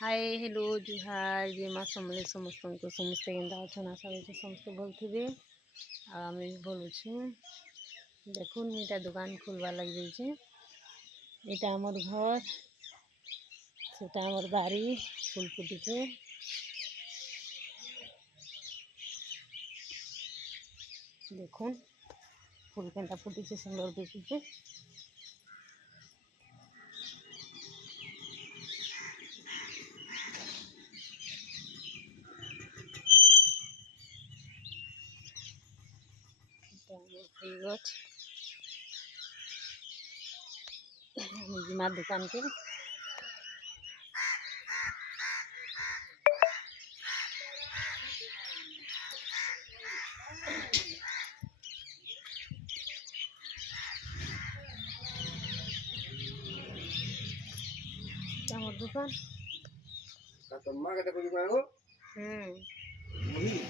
Hi hello जुहार जे माँ समले समस्त को समस्ते केन्ता अच्छन आशा करुँ समस्ते भल थे आम भी भल अच्छे। देखुन यहाँ दुकान खोलवा लग जाइए यहाँ आमर घर से आमर बारी फुल फुटी देखुन फुल केन्ता फुटी सुंदर दिखुचे। फुल गछ माँ दुकान के दुकान